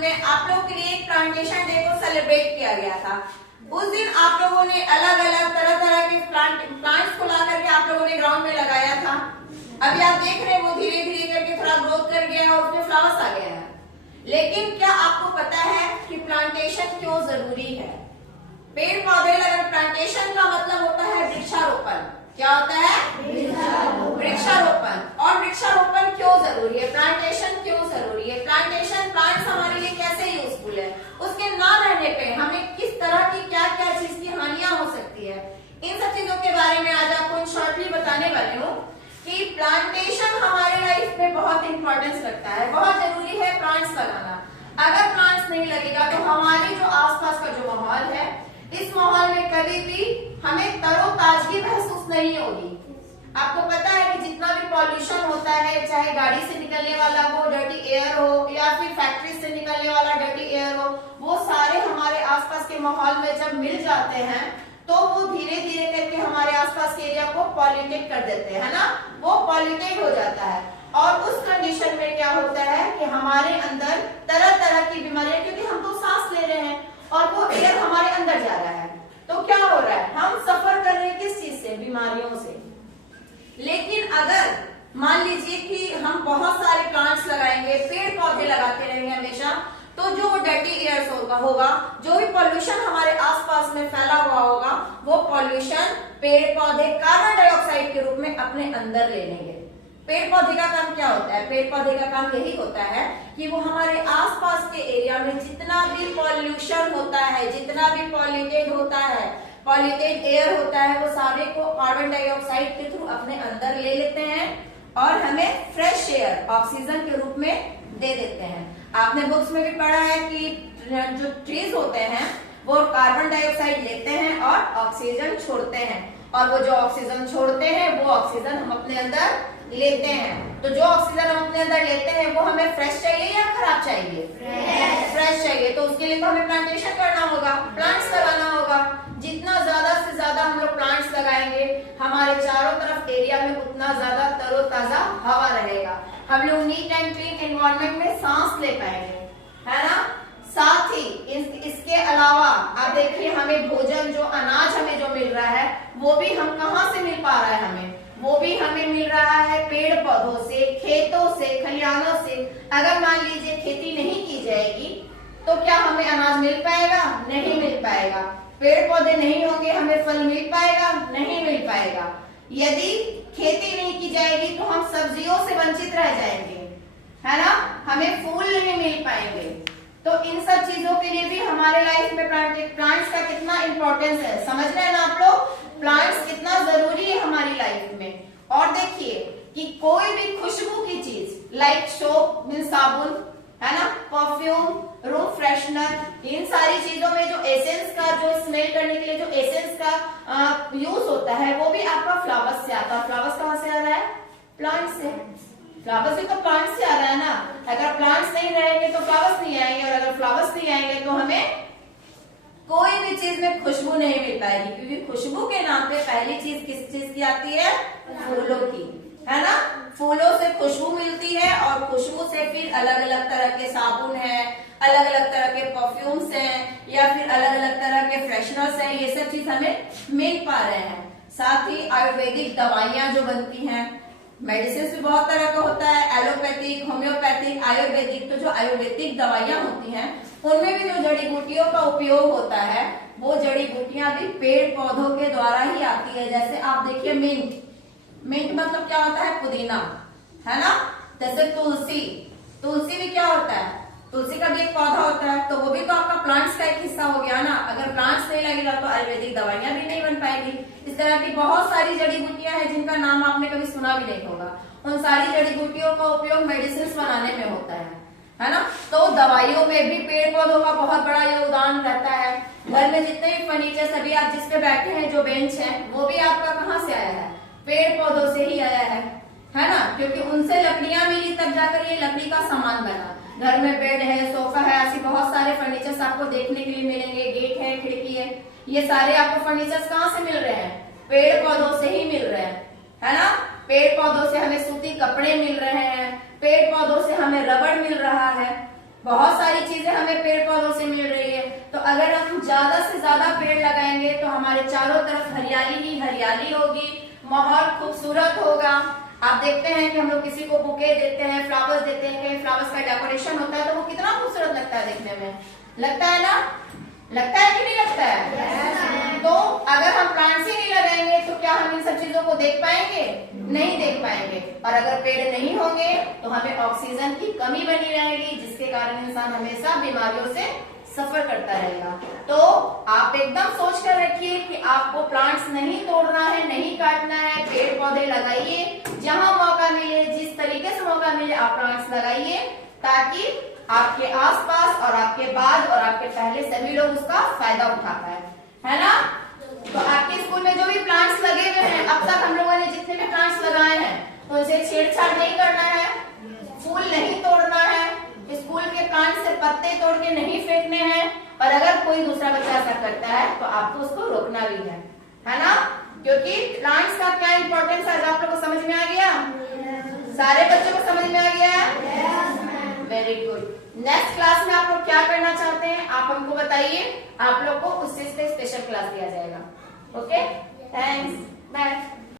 में आप लोगों के लिए एक प्लांटेशन डे को सेलिब्रेट किया गया था। उस दिन आप लोगों ने अलग अलग तरह तरह के प्लांट्स को ला करके आप लोगों ने ग्राउंड में लगाया था। अभी आप देख रहे हैं वो धीरे धीरे करके थोड़ा ग्रोथ कर गया है और उसमें फ्लावर्स आ गया है। लेकिन क्या आपको पता है कि प्लांटेशन क्यों जरूरी है? पेड़ पौधे लगाना, प्लांटेशन का मतलब होता है वृक्षारोपण। क्या होता है? वृक्षारोपण। और वृक्षारोपण क्यों जरूरी है? प्लांटेशन क्यों जरूरी है? प्लांटेशन प्लांट्स हमारे लिए कैसे यूजफुल है? उसके ना रहने पे हमें किस तरह की क्या क्या चीज की हानियां हो सकती है, इन सब चीजों के बारे में आज आपको शॉर्टली बताने वाली हूँ कि प्लांटेशन हमारे लाइफ में बहुत इंपॉर्टेंस रखता है, बहुत जरूरी है प्लांट्स लगाना। अगर प्लांट्स नहीं लगेगा तो हमारे जो आसपास का जो माहौल है, इस माहौल में कभी भी हमें तरोताजगी महसूस नहीं होगी। आपको पता है कि जितना भी पॉल्यूशन होता है, चाहे गाड़ी से निकलने वाला वो डर्टी एयर हो या फिर फैक्ट्री से निकलने वाला डर्टी एयर हो, वो सारे हमारे आसपास के माहौल में जब मिल जाते हैं तो वो धीरे धीरे करके हमारे आसपास के एरिया को पॉल्यूटेट कर देते हैं, है ना? वो पॉल्यूटेट हो जाता है और उस कंडीशन में क्या होता है कि हमारे अंदर तरह तरह की बीमारियां, क्योंकि हम तो सांस ले रहे हैं और वो एयर हमारे अंदर जा रहा है, तो क्या हो रहा है? हम सफर कर रहे हैं किस चीज से? बीमारियों से। लेकिन अगर मान लीजिए कि हम बहुत सारे प्लांट्स लगाएंगे, पेड़ पौधे लगाते रहेंगे हमेशा, तो जो डर्टी एयर होगा, जो भी पॉल्यूशन हमारे आसपास में फैला हुआ होगा, वो पॉल्यूशन पेड़ पौधे कार्बन डाइऑक्साइड के रूप में अपने अंदर ले लेंगे। पेड़ पौधे का काम क्या होता है? पेड़ पौधे का काम यही होता है कि वो हमारे आसपास के एरिया में जितना भी पॉल्यूशन होता है, जितना भी पॉल्यूटेड होता है, पॉल्यूटेड एयर होता है, वो सारे को कार्बन डाइऑक्साइड के थ्रू अपने अंदर ले लेते हैं और हमें फ्रेश एयर, ऑक्सीजन के रूप में दे देते हैं। आपने बुक्स में भी पढ़ा है कि जो ट्रीज होते हैं वो कार्बन डाइऑक्साइड लेते हैं और ऑक्सीजन छोड़ते हैं, और वो जो ऑक्सीजन छोड़ते हैं वो ऑक्सीजन हम अपने अंदर लेते हैं। तो जो ऑक्सीजन हम अपने अंदर लेते हैं वो हमें फ्रेश चाहिए या खराब चाहिए? फ्रेश चाहिए। तो उसके लिए तो हमें प्लांटेशन करना होगा, प्लांट्स लगाना होगा। जितना ज्यादा से ज्यादा हम लोग प्लांट्स लगाएंगे, हमारे चारों तरफ एरिया में उतना ज्यादा तरोताजा हवा रहेगा, हम लोग नीट एंड क्लीन एनवायरनमेंट में सांस ले पाएंगे, है ना? साथ ही इसके अलावा आप देखिए, हमें भोजन, जो अनाज हमें जो मिल रहा है, वो भी हम कहाँ से मिल पा रहा है? वो भी हमें मिल रहा है पेड़ पौधों से, खेतों से, खलिहानों से। अगर मान लीजिए खेती नहीं की जाएगी तो क्या हमें अनाज मिल पाएगा? नहीं मिल पाएगा। पेड़ पौधे नहीं होंगे, हमें फल मिल पाएगा? नहीं मिल पाएगा। यदि खेती नहीं की जाएगी तो हम सब्जियों से वंचित रह जाएंगे, है ना? हमें फूल नहीं मिल पाएंगे। तो इन सब चीजों के लिए भी हमारे लाइफ में प्लांट्स का कितना इंपॉर्टेंस है, समझ रहे हैं ना आप लोग? प्लांट्स कितना जरूरी है हमारी लाइफ में। और देखिए कि कोई भी खुशबू की चीज, लाइक सोप मीन साबुन, है ना, परफ्यूम, रूम फ्रेशनर, इन सारी चीजों में जो एसेंस का, जो स्मेल करने के लिए जो एसेंस का यूज होता है, वो भी आपका फ्लावर्स से आता है। फ्लावर्स कहाँ से आ रहा है? प्लांट से। फ्लावर्स भी तो प्लांट से आ रहा है ना। अगर प्लांट्स नहीं रहेंगे तो फ्लावर्स नहीं आएंगे, और अगर फ्लावर्स नहीं आएंगे तो हमें कोई भी चीज में खुशबू नहीं मिल पाएगी, क्योंकि खुशबू के नाम पे पहली चीज किस चीज की आती है? फूलों की, है ना? फूलों से खुशबू मिलती है और खुशबू से फिर अलग अलग तरह के साबुन है, अलग अलग तरह के परफ्यूम्स हैं, या फिर अलग अलग तरह के फ्रेशनर्स हैं। ये सब चीज हमें मिल पा रहे हैं। साथ ही आयुर्वेदिक दवाइयां जो बनती हैं, मेडिसिन भी बहुत तरह का होता है, एलोपैथिक, होम्योपैथिक, आयुर्वेदिक। तो जो आयुर्वेदिक दवाइयां होती हैं उनमें भी जो जड़ी बूटियों का उपयोग होता है, वो जड़ी बूटियां भी पेड़ पौधों के द्वारा ही आती है। जैसे आप देखिए मिंट, मिंट मतलब क्या होता है? पुदीना, है ना? जैसे तुलसी, तुलसी भी क्या होता है? तुलसी का भी एक पौधा होता है, तो वो भी तो आपका प्लांट्स का एक हिस्सा हो गया ना। अगर प्लांट्स नहीं लगेगा तो आयुर्वेदिक दवाइयां भी नहीं बन पाएगी। इस तरह की बहुत सारी जड़ी बूटियां हैं जिनका नाम आपने कभी सुना भी नहीं होगा। उन सारी जड़ी बूटियों का उपयोग मेडिसिन बनाने में होता है ना? तो दवाइयों में भी पेड़ पौधों का बहुत बड़ा योगदान रहता है। घर में जितने भी फर्नीचर, अभी आप जिस पे बैठे हैं, जो बेंच है, वो भी आपका कहाँ से आया है? पेड़ पौधों से ही आया है ना? क्योंकि उनसे लकड़ियां मिली तब जाकर ये लकड़ी का सामान बना। घर में बेड है, सोफा है, ऐसी बहुत सारे फर्नीचर्स आपको देखने के लिए मिलेंगे। गेट है, खिड़की है, ये सारे आपको फर्नीचर्स कहाँ से मिल रहे हैं? पेड़ पौधों से ही मिल रहे हैं, है ना? पेड़ पौधों से हमें सूती कपड़े मिल रहे हैं, पेड़ पौधों से हमें रबड़ मिल रहा है। बहुत सारी चीजें हमें पेड़ पौधों से मिल रही है। तो अगर हम ज्यादा से ज्यादा पेड़ लगाएंगे तो हमारे चारों तरफ हरियाली ही हरियाली होगी, माहौल खूबसूरत होगा। आप देखते हैं कि हम लोग किसी को बुके देते हैं, फ्लावर्स देते हैं, कहीं फ्लावर्स का डेकोरेशन होता है तो वो कितना खूबसूरत लगता है देखने में, लगता है ना? लगता है कि नहीं लगता है? तो अगर हम प्लांट्स ही नहीं लगाएंगे तो क्या हम इन सब चीजों को देख पाएंगे? नहीं देख पाएंगे। और अगर पेड़ नहीं होंगे तो हमें ऑक्सीजन की कमी बनी रहेगी, जिसके कारण इंसान हमेशा बीमारियों से सफर करता रहेगा। तो आप एकदम सोच कर रखिए कि आपको प्लांट्स नहीं तोड़ना है, नहीं काटना है, पेड़ पौधे लगाइए, जहां मौका मिले, जिस तरीके से मौका मिले आप प्लांट्स लगाइए, ताकि आपके आसपास और आपके बाद और आपके पहले सभी लोग उसका फायदा उठा पाए, है ना? तो आपके स्कूल में जो भी प्लांट्स लगे हुए हैं, अब तक हम लोगों ने जितने भी प्लांट्स लगाए हैं, तो उसे छेड़छाड़ नहीं करना है, फूल नहीं तोड़ना है, स्कूल के प्लांट से पत्ते तोड़ के नहीं फेंकने हैं। और अगर कोई दूसरा बच्चा ऐसा करता है तो आपको उसको रोकना भी है ना? क्योंकि प्लांट्स का क्या इंपॉर्टेंस है आप लोगों को समझ में आ गया? सारे बच्चों को समझ में आ गया? Very good. नेक्स्ट क्लास में आप लोग क्या करना चाहते हैं आप हमको बताइए, आप लोग को उस चीज पे स्पेशल क्लास दिया जाएगा। Okay, thanks, bye.